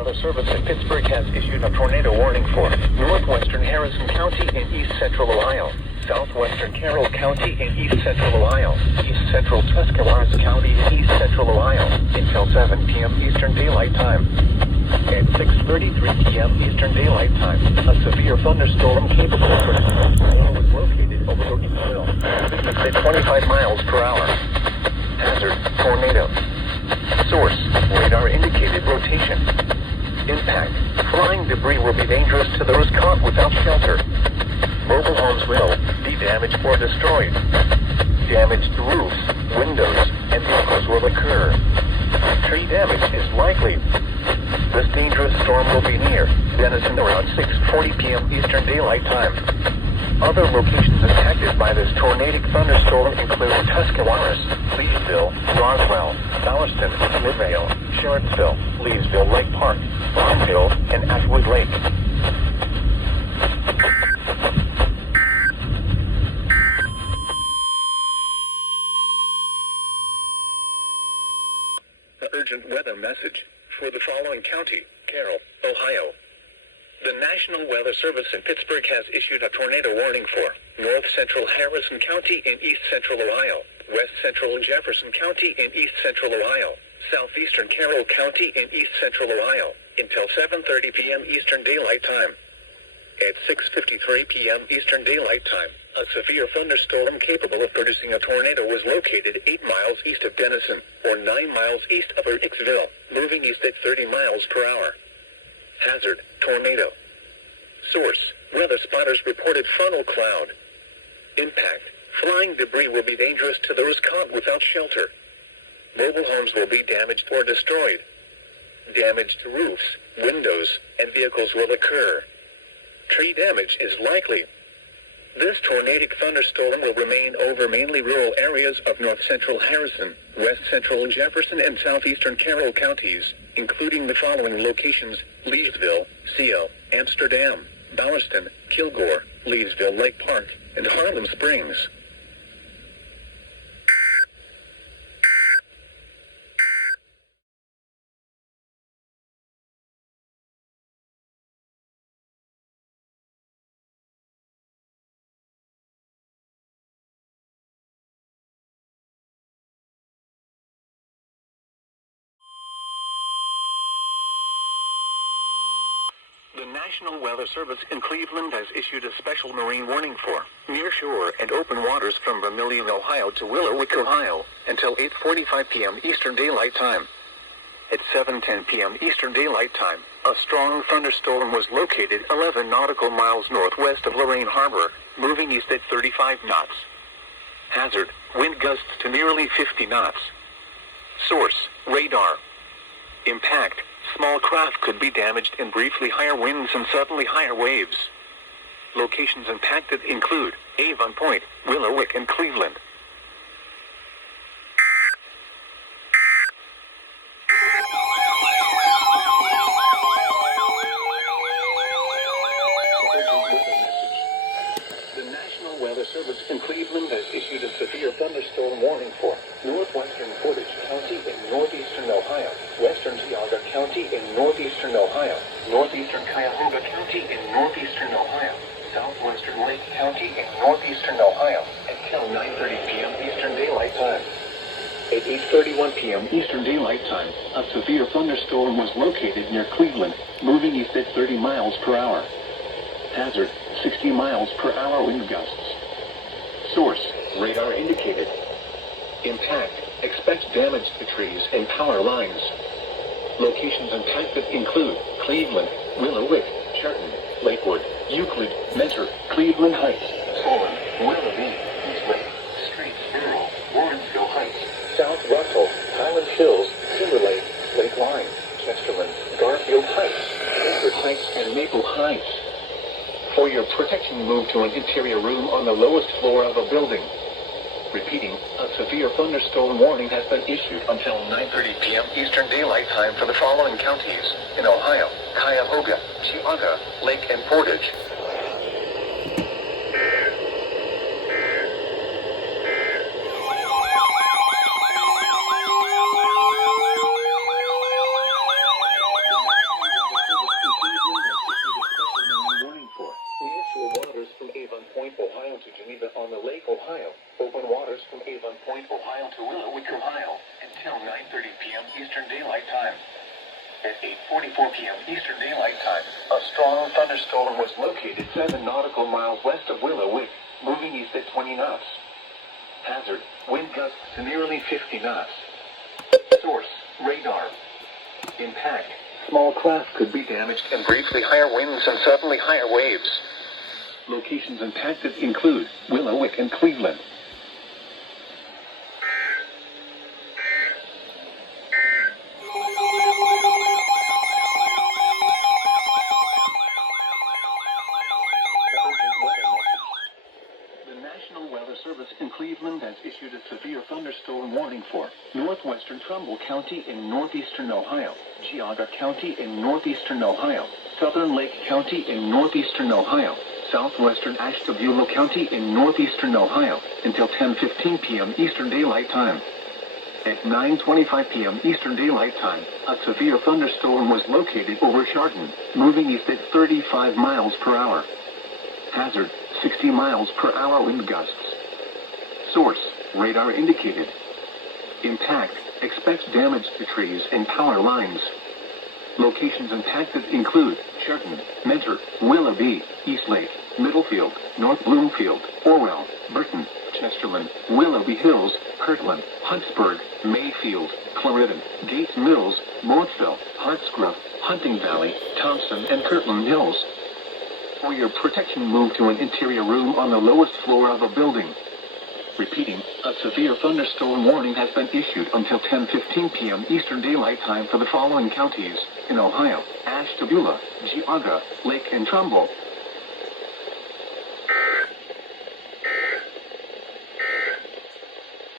Weather Service in Pittsburgh has issued a tornado warning for northwestern Harrison County in east central Ohio, southwestern Carroll County in east central Ohio, east central Tuscarawas County in east central Ohio until 7 p.m. Eastern Daylight Time. At 6:33 p.m. Eastern Daylight Time, a severe thunderstorm capable of producing a tornado was located over Oakville at 25 miles per hour. Hazard: tornado. Source: radar indicated rotation. Impact: flying debris will be dangerous to those caught without shelter. Mobile homes will be damaged or destroyed. Damaged roofs, windows, and vehicles will occur. Tree damage is likely. This dangerous storm will be near Denison around 6:40 p.m. Eastern Daylight Time. Other locations impacted by this tornadic thunderstorm include Tuscarawas, Leesville, Roswell, Bowerston, Midvale, Sherricksville, Leesville Lake Park, Farmville, and Atwood Lake. The urgent weather message for the following county: Carroll, Ohio. The National Weather Service in Pittsburgh has issued a tornado warning for north central Harrison County in east central Ohio, west central Jefferson County in east central Ohio, southeastern Carroll County in east central Ohio until 7:30 p.m. Eastern Daylight Time. At 6:53 p.m. Eastern Daylight Time, a severe thunderstorm capable of producing a tornado was located 8 miles east of Denison, or 9 miles east of Erdixville, moving east at 30 miles per hour. Hazard: tornado. Source: weather spotters reported funnel cloud. Impact: flying debris will be dangerous to those caught without shelter. Mobile homes will be damaged or destroyed. Damaged roofs, windows, and vehicles will occur. Tree damage is likely. This tornadic thunderstorm will remain over mainly rural areas of north central Harrison, west central Jefferson, and southeastern Carroll counties, including the following locations: Leesville, Seal, Amsterdam, Bowerston, Kilgore, Leesville Lake Park, and Harlem Springs. The National Weather Service in Cleveland has issued a special marine warning for nearshore and open waters from Vermilion, Ohio to Willowick, Ohio, until 8:45 p.m. Eastern Daylight Time. At 7:10 p.m. Eastern Daylight Time, a strong thunderstorm was located 11 nautical miles northwest of Lorraine Harbor, moving east at 35 knots. Hazard: wind gusts to nearly 50 knots. Source: radar. Impact: small craft could be damaged in briefly higher winds and suddenly higher waves. Locations impacted include Avon Point, Willowick, and Cleveland. The National Weather Service in Cleveland has issued a severe thunderstorm warning for northwestern Portage County in northeastern Ohio, western Geauga County in northeastern Ohio, northeastern Cuyahoga County in northeastern Ohio, southwestern Lake County in northeastern Ohio, until 9:30 p.m. Eastern Daylight Time. At 8:31 p.m. Eastern Daylight Time, a severe thunderstorm was located near Cleveland, moving east at 30 miles per hour. Hazard: 60 miles per hour wind gusts. Source: radar indicated. Impact: expect damage to trees and power lines. Locations impacted include Cleveland, Willowick, Churton, Lakewood, Euclid, Mentor, Cleveland Heights, Solon, Willoughby, Eastlake, Streetsboro, Warrensville Heights, South Russell, Highland Hills, Silver Lake, Lake Line, Chesterland, Garfield Heights, Anchor Heights, and Maple Heights. For your protection, move to an interior room on the lowest floor of a building. Repeating, a severe thunderstorm warning has been issued until 9:30 p.m. Eastern Daylight Time for the following counties in Ohio: Cuyahoga, Geauga, Lake, and Portage. Geneva on the Lake, Ohio. Open waters from Avon Point, Ohio to Willowick, Ohio until 9:30 p.m. Eastern Daylight Time. At 8:44 p.m. Eastern Daylight Time, a strong thunderstorm was located 7 nautical miles west of Willowick, moving east at 20 knots. Hazard, wind gusts to nearly 50 knots. Source, radar. Impact, small craft could be damaged and briefly higher winds and suddenly higher waves. Locations impacted include Willowick and Cleveland. Service in Cleveland has issued a severe thunderstorm warning for northwestern Trumbull County in northeastern Ohio, Geauga County in northeastern Ohio, southern Lake County in northeastern Ohio, southwestern Ashtabula County in northeastern Ohio until 10:15 p.m. Eastern Daylight Time. At 9:25 p.m. Eastern Daylight Time, a severe thunderstorm was located over Chardon, moving east at 35 miles per hour. Hazard, 60 miles per hour wind gusts. Source, radar indicated. Impact, expects damage to trees and power lines. Locations impacted include Chardon, Mentor, Willoughby, Eastlake, Middlefield, North Bloomfield, Orwell, Burton, Chesterland, Willoughby Hills, Kirtland, Huntsburg, Mayfield, Clarendon, Gates Mills, Mortville, Hartscroft, Hunting Valley, Thompson, and Kirtland Hills. For your protection, move to an interior room on the lowest floor of a building. Repeating, a severe thunderstorm warning has been issued until 10:15 p.m. Eastern Daylight Time for the following counties in Ohio: Ashtabula, Geauga, Lake and Trumbull,